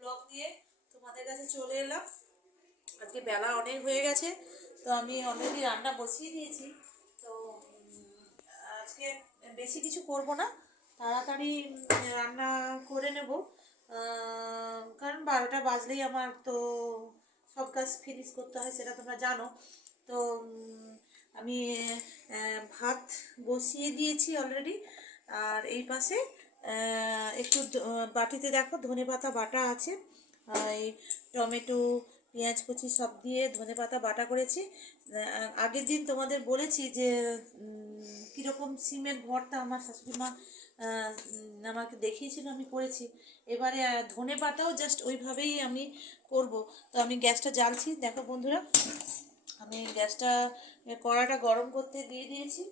Blog নিয়ে তোমাদের কাছে চলে এলাম। আজকে বেলা অনেক হয়ে গেছে, তো আমি অলরেডি রান্না বসিয়ে দিয়েছি। তো আজকে বেশি কিছু করব না, তাড়াতাড়ি রান্না করে নেব, কারণ 12টা বাজলেই আমার তো সব কাজ ফিনিশ করতে হয়, সেটা তোমরা জানো। তো আমি ভাত বসিয়ে দিয়েছি অলরেডি। আর এই পাশে একটু বাটিতে দেখো ধনেপাতা বাটা আছে, এই টমেটো পেঁয়াজ কুচি সব দিয়ে ধনেপাতা বাটা করেছি। আগের দিন তোমাদের বলেছি যে কীরকম সিমের ভর্তা আমার শাশুড়ি মা আমাকে দেখিয়েছিল, আমি করেছি। এবারে ধনেপাতাও জাস্ট ওইভাবেই আমি করব। তো আমি গ্যাসটা জ্বালছি, দেখো বন্ধুরা, আমি গ্যাসটা কড়াটা গরম করতে দিয়ে দিয়েছি।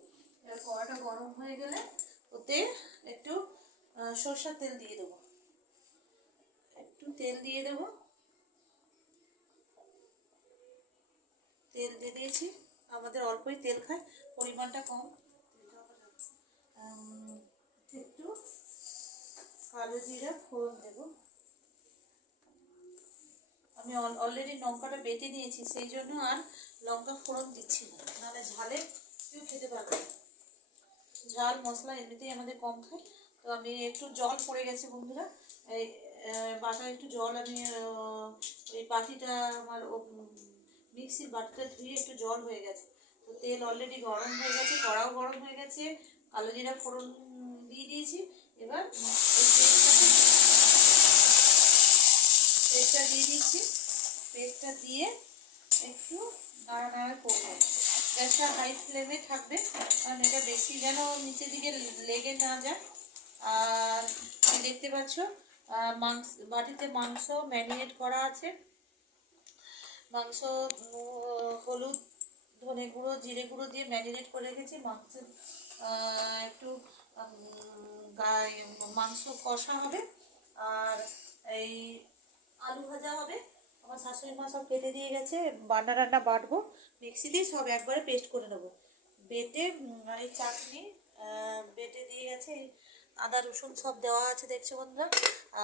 কড়াটা গরম হয়ে গেলে ওতে একটু সরষের তেল দিয়ে দেবো, একটু তেল দিয়ে দেবো। তেল দিয়ে দিয়েছি, আমাদের অল্পই তেল খায়, পরিমাণটা কম। একটু কালো জিরা ফোড়ন দেবো। আমি অলরেডি লঙ্কাটা বেটে নিয়েছি, সেই জন্য আর লঙ্কা ফোড়ন দিচ্ছি না, নাহলে ঝালে কেউ খেতে পারবে না। ঝাল মশলা এমনিতেই আমাদের কম খায়। তো আমি একটু জল পড়ে গেছে বন্ধুরা, এই বাটা একটু জল আমি ওই বাটিটা আমার মিক্সির বাটিটা ধুয়ে একটু জল হয়ে গেছে। তো তেল অলরেডি গরম হয়ে গেছে, কড়াও গরম হয়ে গেছে, কালো জিরা ফোড়ন দিয়ে দিয়েছি। এবার পেস্টটা দিয়ে দিচ্ছি, পেস্টটা দিয়ে একটু নাড়ানাড়া করবো। গ্যাসটা হাই ফ্লেমে থাকবে, কারণ এটা বেশি যেন নিচের দিকে লেগে না যায়। আর দেখতে পাচ্ছ বাটিতে মাংস ম্যারিনেট করা আছে। মাংস হলুদ ধনে গুঁড়ো জিরে গুঁড়ো দিয়ে ম্যারিনেট করে রেখেছি। মাংস একটু মাংস কষা হবে, আর এই আলু ভাজা হবে। আমার শাশুড়ি মা সব কেটে দিয়ে গেছে, রান্না বাটবো, মিক্সিতেই সব একবারে পেস্ট করে নেবো বেটে। আর এই চাটনি বেটে দিয়ে গেছে, আদা রসুন সব দেওয়া আছে দেখছো বন্ধুরা।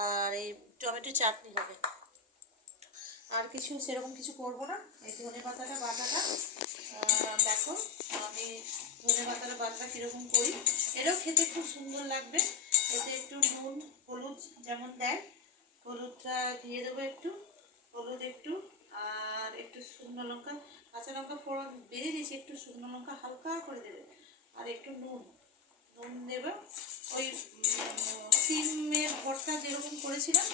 আর এই টমেটো চাটনি হবে, আর কিছু সেরকম কিছু করব না। এই ধনে পাতাটা বাটাটা দেখো, আমি ধনে পাতাটা বাটাটা কীরকম করি, এটাও খেতে খুব সুন্দর লাগবে। এতে একটু নুন হলুদ যেমন দেয়, হলুদটা দিয়ে দেবো একটু, হলুদ একটু, আর একটু শুকনো লঙ্কা, কাঁচা লঙ্কা ফোড়ন বেড়ে দিয়েছি, একটু শুকনো লঙ্কা হালকা করে দেবে, আর একটু নুন দেবে। ওই সিমের ভর্তা যেরকম করেছিলাম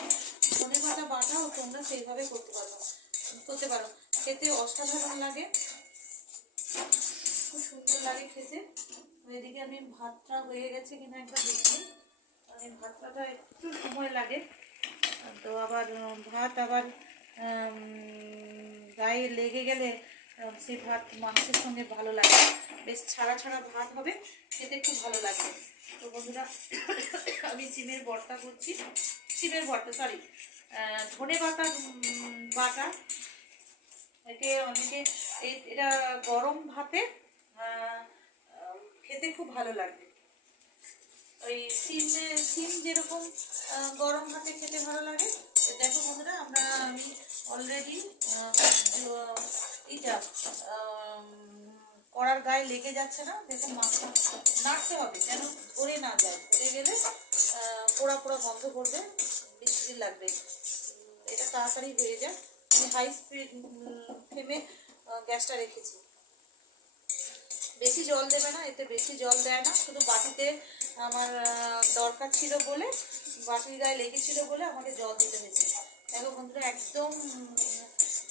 ধনে পাতা বাটাও তোমরা সেইভাবে করতে পারো, খেতে অসাধারণ লাগে, খুব সুন্দর লাগে খেতে। এদিকে আমি ভাতটা হয়ে গেছে কিনা একবার দেখি, মানে ভাতটা একটু সময় লাগে, তো আবার ভাত আবার গায়ে লেগে গেলে সেই ভাত মাংসের সঙ্গে ভালো লাগে, বেশ ছাড়া ছাড়া ভাত হবে, খেতে খুব ভালো লাগবে। তো বন্ধুরা, আমি সিমের ভর্তা করছি, ধনে পাতা বাটা। অনেকে এটা গরম ভাতে খেতে খুব ভালো লাগবে। ওই সিম যেরকম গরম ভাতে খেতে ভালো লাগে। দেখো বন্ধুরা, আমি অলরেডি এইটা কড়ার গায়ে লেগে যাচ্ছে না, দেখুন মাছটা নাড়তে হবে যেন ধরে না যায়, ধরে গেলে পোড়া পোড়া গন্ধ করবে, বেশি লাগবে। এটা তাড়াতাড়ি হয়ে যায়। আমি হাই ফ্লেমে গ্যাসটা রেখেছি। বেশি জল দেবে না, এতে বেশি জল দেয় না, শুধু বাটিতে আমার দরকার ছিল বলে, বাটির গায়ে লেগেছিল বলে আমাকে জল দিতে হয়েছে। দেখো বন্ধুরা, একদম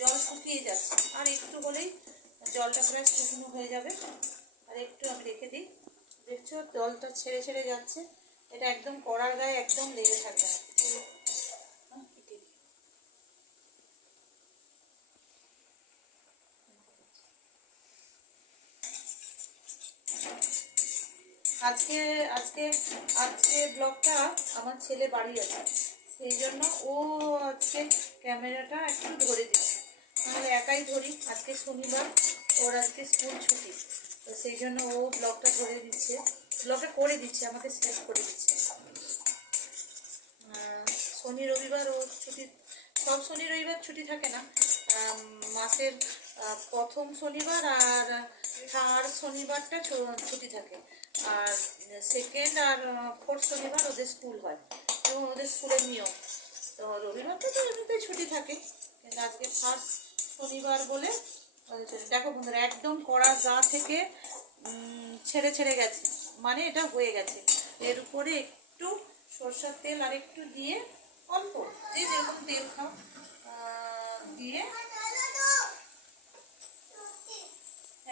জল শুকিয়ে যাচ্ছে, আর একটু হলেই জলটা প্রায় শুকনো হয়ে যাবে। আর একটু আমি রেখে দিই, দেখছো জলটা ছেড়ে ছেড়ে যাচ্ছে, এটা একদম কড়ার গায়ে একদম লেগে থাকবে না। আজকে আজকে আজকে ব্লগটা আমার ছেলে বাড়ি আছে, সেই জন্য ও আজকে ক্যামেরাটা একটু ধরে দিচ্ছে, নাহলে একাই ধরি। আজকে শনিবার, ওর আজকে স্কুল ছুটি, তো সেই জন্য ও ব্লগটা করে দিচ্ছে, আমাকে সেভ করে দিচ্ছে। শনি রবিবার ও ছুটি সব শনি রবিবার ছুটি থাকে না, মাসের প্রথম শনিবার আর থার্ড শনিবারটা ছুটি থাকে, আর সেকেন্ড আর ফোর্থ শনিবার ওদের স্কুল হয় এবং ওদের স্কুলের নিয়ম। তো রবিবারটা তো এমনিতে ছুটি থাকে, কিন্তু আজকে ফার্স্ট শনিবার বলে দেখো বন্ধুরা একদম কড়া গা থেকে ছেড়ে ছেড়ে গেছে, মানে এটা হয়ে গেছে। এর উপরে একটু সরষের তেল আর একটু দিয়ে অল্প, যে যেরকম তেল খাও দিয়ে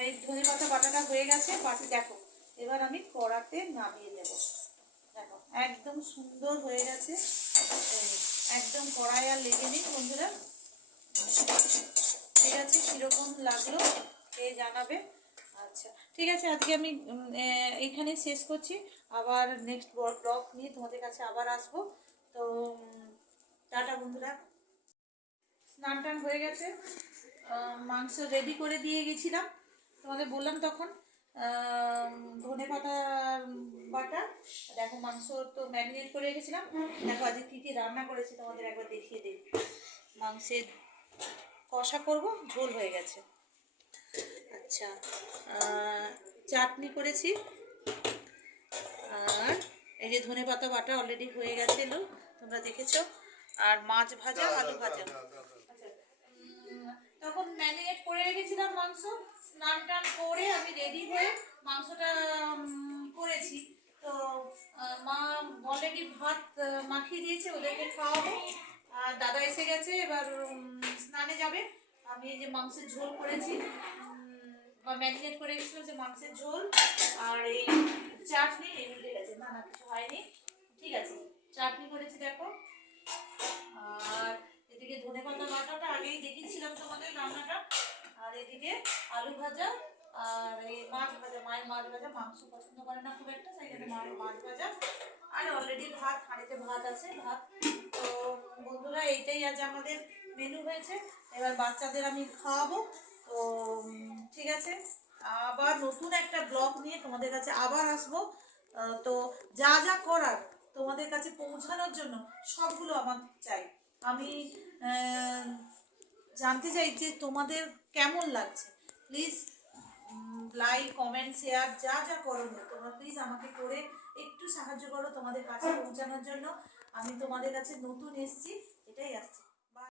এই ধনে পাতা বাটাটা হয়ে গেছে বাটি। দেখো এবার আমি কড়াতে নামিয়ে দেবো। দেখো একদম সুন্দর হয়ে গেছে, একদম কড়াই আর লেগে নেই বন্ধুরা। ঠিক আছে, কীরকম লাগলো কে জানাবে। আচ্ছা ঠিক আছে, আজকে আমি এইখানে শেষ করছি, আবার নেক্সট ব্লগ নিয়ে তোমাদের কাছে আবার আসবো। তো টাটা বন্ধুরা। স্নান টান হয়ে গেছে, মাংস রেডি করে দিয়ে গেছিলাম, তোমাদের বললাম তখন ধনে পাতা বাটা। দেখো মাংস তো ম্যারিনেট করে রেখেছিলাম, দেখো আজকে কী কী রান্না করেছি তোমাদের একবার দেখিয়ে দিই। মাংসের কষা করব, ঝোল হয়ে গেছে। আচ্ছা, চাটনি করেছি, আর এই যে ধনে পাতা বাটা অলরেডি হয়ে গেছিল, তোমরা দেখেছো, আর মাছ ভাজা, আলু ভাজা। আচ্ছা, তখন ম্যারিনেট করে রেখেছিলাম মাংস, স্নান টান করে আমি রেডি হয়ে মাংসটা করেছি। তো মা অলরেডি ভাত মাখিয়ে দিয়েছে, ওদেরকে খাওয়াবো, আর দাদা এসে গেছে, এবার স্নানে যাবে। আমি এই যে মাংসের ঝোল করেছি, ম্যারিনেট করে রেখেছিলাম যে মাংসের ঝোল আর এই চাটনি, এই মিলে গেছে, না না কিছু হয়নি, ঠিক আছে। চাটনি করেছি দেখো, আর এদিকে ধনে পাতা বাটাটা আগেই দেখিয়েছিলাম তোমাদের রান্নাটা, আর এদিকে আলু ভাজা আর এই মাছ ভাজা। মায়ের মাছ ভাজা, মাংস পছন্দ করে না খুব একটা, সেই জন্য মায়ের মাছ ভাজা, আর অলরেডি ভাত, হাঁড়িতে ভাত আছে, ভাত। তো বন্ধুরা এইটাই আজ আমাদের মেনু হয়েছে, এবার বাচ্চাদের আমি খাওয়াবো। তো ঠিক আছে, আবার নতুন একটা ব্লগ নিয়ে তোমাদের কাছে আবার আসবো। তো যা যা করার তোমাদের কাছে পৌঁছানোর জন্য সবগুলো আমার চাই। আমি জানতে চাই যে তোমাদের কেমন লাগছে। প্লিজ লাইক, কমেন্ট, শেয়ার যা যা করো তোমরা প্লিজ আমাকে করে একটু সাহায্য করো তোমাদের কাছে পৌঁছানোর জন্য। আমি তোমাদের কাছে নতুন এসেছি, এটাই আসছি।